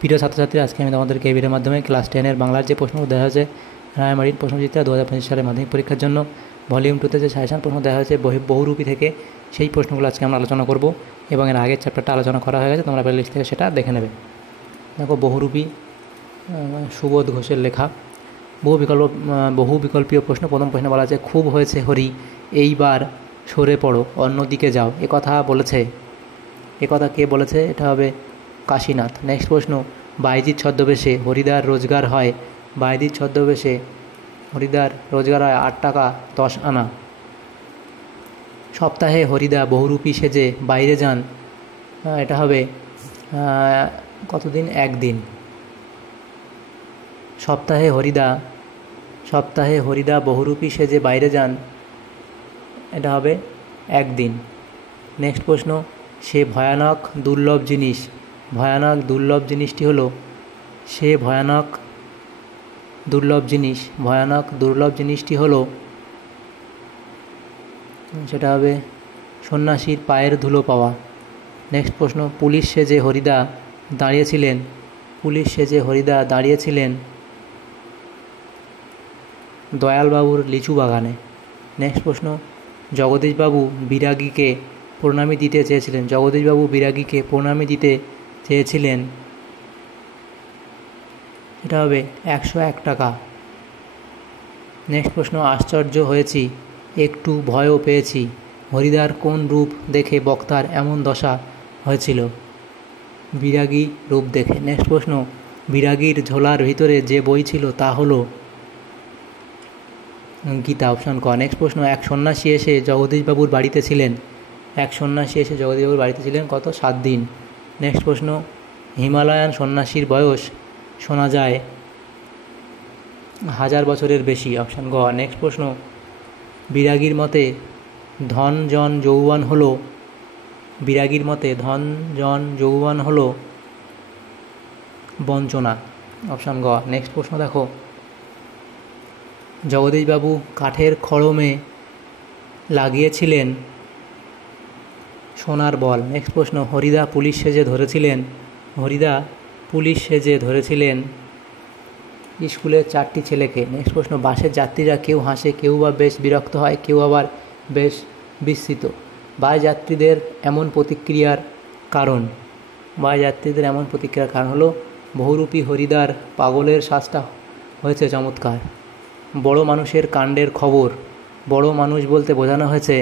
প্রিয় ছাত্রছাত্রী, আজকে আমি তোমাদেরকে এই ভিডিওর মাধ্যমে ক্লাস 10-এর বাংলার যে প্রশ্ন দেওয়া হয়েছে রায়মারিন প্রশ্নচিত্রা 2025 সালে মাধ্যমিক পরীক্ষার জন্য ভলিউম 2-তে যে সাজেশন প্রশ্ন দেওয়া হয়েছে বহুরূপী থেকে, সেই প্রশ্নগুলো আজকে আমরা আলোচনা করব এবং এর আগের চ্যাপ্টারটা আলোচনা করা হয়ে গেছে, তোমরা প্লেলিস্ট থেকে সেটা দেখে নেবে। দেখো, বহুরূপী সুবোধ ঘোষের লেখা বহু বিকল্পীয় প্রশ্ন। প্রথম প্রশ্ন বলা আছে, খুব হয়েছে হরি, এইবার সরে পড়ো, অন্যদিকে যাও। একথা কে বলেছে? এটা হবে কাশীনাথ। নেক্সট প্রশ্ন, বাইজিৎ ছদ্মবেশে হরিদার রোজগার হয়। বাইজিৎ ছদ্মবেশে হরিদার রোজগার হয় 8 টাকা 10 আনা। সপ্তাহে হরিদা বহুরূপী সেজে বাইরে যান। এটা হবে কতদিন? 1 দিন। সপ্তাহে হরিদা বহুরূপী সেজে বাইরে যান, এটা হবে 1 দিন। নেক্সট প্রশ্ন, সে ভয়ানক দুর্লভ জিনিস। ভয়ানক দুর্লভ জিনিসটি হলো ভয়ানক দুর্লভ জিনিসটি হলো সেটা হবে সন্ন্যাসীর পায়ের ধুলো পাওয়া। নেক্সট প্রশ্ন, পুলিশ সেজে হরিদা দাঁড়িয়েছিলেন দয়ালবাবুর লিচু বাগানে। নেক্সট প্রশ্ন, জগদীশবাবু বিরাগীকে প্রণামী দিতে চেয়েছিলেন, এটা হবে 101 টাকা। নেক্সট প্রশ্ন, আশ্চর্য হয়েছি, একটু ভয়ও পেয়েছি। হরিদার কোন রূপ দেখে বক্তার এমন দশা হয়েছিল? বিরাগী রূপ দেখে। নেক্সট প্রশ্ন, বিরাগীর ঝোলার ভিতরে যে বই ছিল তা হলো গীতা, অপশান ক। নেক্সট প্রশ্ন, এক সন্ন্যাসী এসে জগদীশবাবুর বাড়িতে ছিলেন। কত? 7 দিন। নেক্সট প্রশ্ন, হিমালয়ান সন্ন্যাসীর বয়স শোনা যায় 1000 বছরের বেশি, অপশান গ। নেক্সট প্রশ্ন, বিরাগীর মতে ধন জন যৌবন হলো বঞ্চনা, অপশান গ। নেক্সট প্রশ্ন দেখো, জগদীশবাবু কাঠের খড়মে লাগিয়েছিলেন সোনার বল। নেক্সট প্রশ্ন, হরিদা পুলিশ সেজে ধরেছিলেন স্কুলের 4টি ছেলেকে। নেক্সট প্রশ্ন, বাসের যাত্রীরা কেউ হাসে, কেউ বা বেশ বিরক্ত হয়, কেউ আবার বেশ বিস্মিত। বাস যাত্রীদের এমন প্রতিক্রিয়ার কারণ হলো বহুরূপী হরিদার পাগলের শ্বাসটা হয়েছে চমৎকার। বড় মানুষের কাণ্ডের খবর। বড় মানুষ বলতে বোঝানো হয়েছে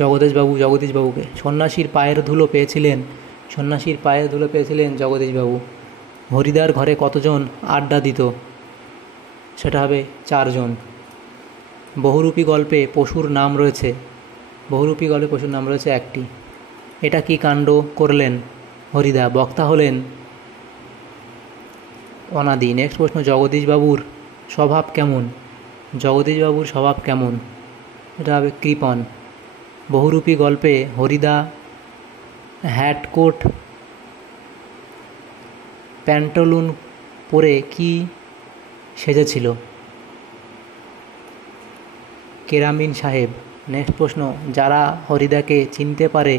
জগদীশবাবুকে। সন্ন্যাসীর পায়ের ধুলো পেয়েছিলেন জগদীশবাবু। হরিদার ঘরে কতজন আড্ডা দিত? সেটা হবে 4 জন। বহুরূপী গল্পে পশুর নাম রয়েছে 1টি। এটা কি কাণ্ড করলেন হরিদা? বক্তা হলেন অনাদি। নেক্সট প্রশ্ন, জগদীশবাবুর স্বভাব কেমন? এটা হবে কৃপণ। বহুরূপী গল্পে হরিদা হ্যাট কোট প্যান্টালুন পরে কি সেজেছিল? কেরামিন সাহেব। নেক্সট প্রশ্ন, যারা হরিদাকে চিনতে পারে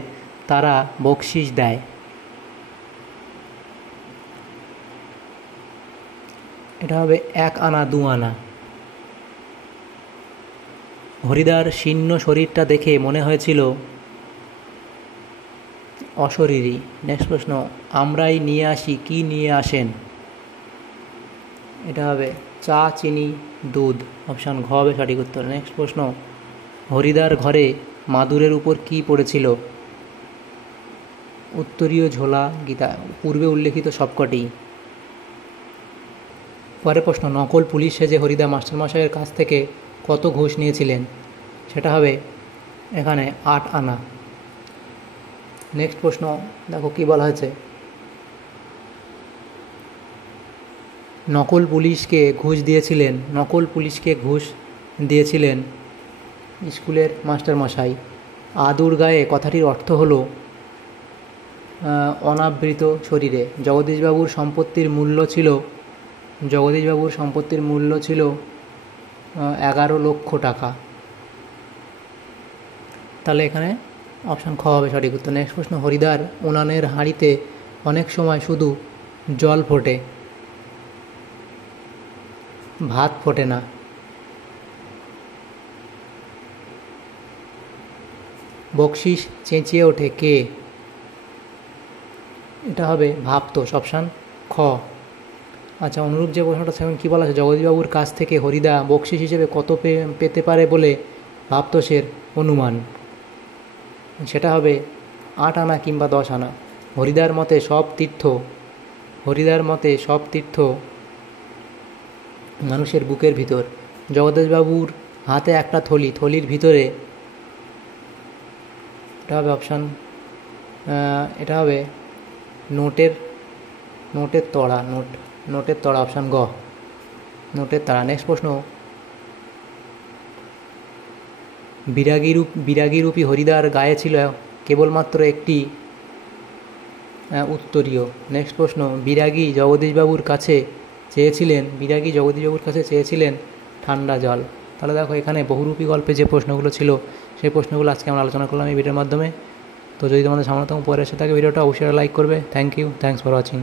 তারা বকশিশ দেয়। এটা হবে 1 আনা 2 আনা। হরিদার শীর্ণ শরীরটা দেখে মনে হয়েছিল অশরীরী। নেক্সট প্রশ্ন, আমরাই নিয়ে আসি, কি নিয়ে আসেন? এটা হবে চা, চিনি, দুধ, অপশান ঘ হবে সঠিক উত্তর। নেক্সট প্রশ্ন, হরিদার ঘরে মাদুরের উপর কি পড়েছিল? উত্তরীয় ঝোলা, গীতা, পূর্বে উল্লেখিত সবকটি। পরের প্রশ্ন, নকল পুলিশ সেজে হরিদা মাস্টারমশাইয়ের কাছ থেকে কত ঘুষ নিয়েছিলেন? সেটা হবে এখানে 8 আনা। নেক্সট প্রশ্ন দেখো কি বলা হয়েছে, নকল পুলিশকে ঘুষ দিয়েছিলেন স্কুলের মাস্টারমশাই। আদুর গায়ে কথাটির অর্থ হলো অনাবৃত শরীরে। জগদীশবাবুর সম্পত্তির মূল্য ছিল 11 লক্ষ টাকা। তাহলে এখানে অপশান খ হবে সঠিক উত্তর। নেক্সট প্রশ্ন, হরিদার উনানের হাঁড়িতে অনেক সময় শুধু জল ফোটে, ভাত ফোটে না। বকশিস চেঁচিয়ে ওঠে কে? এটা হবে ভাবতোষ, অপশান খ। আচ্ছা, অনুরূপ যে প্রশ্নটা সেখানে কী বলা আছে, জগদীশবাবুর কাছ থেকে হরিদা বকশিস হিসেবে কত পেতে পারে বলে ভাবতোষের অনুমান? সেটা হবে 8 আনা কিংবা 10 আনা। হরিদার মতে সব তীর্থ মানুষের বুকের ভিতর। জগদীশবাবুর হাতে একটা থলি, থলির ভিতরে, এটা হবে অপশান, এটা হবে নোটের তড়া, অপশান গ, নোটের তাড়া। নেক্সট প্রশ্ন, বিরাগীরূপী হরিদার গায়ে ছিল কেবলমাত্র একটি উত্তরীয়। নেক্সট প্রশ্ন, বিরাগী জগদীশবাবুর কাছে চেয়েছিলেন ঠান্ডা জল। তাহলে দেখো, এখানে বহুরূপী গল্পে যে প্রশ্নগুলো ছিল সেই প্রশ্নগুলো আজকে আমরা আলোচনা করলাম এই ভিডিওর মাধ্যমে। তো যদি তোমাদের সামনে পরে এসে থাকে ভিডিওটা, অবশ্যই লাইক করবে। Thanks for watching.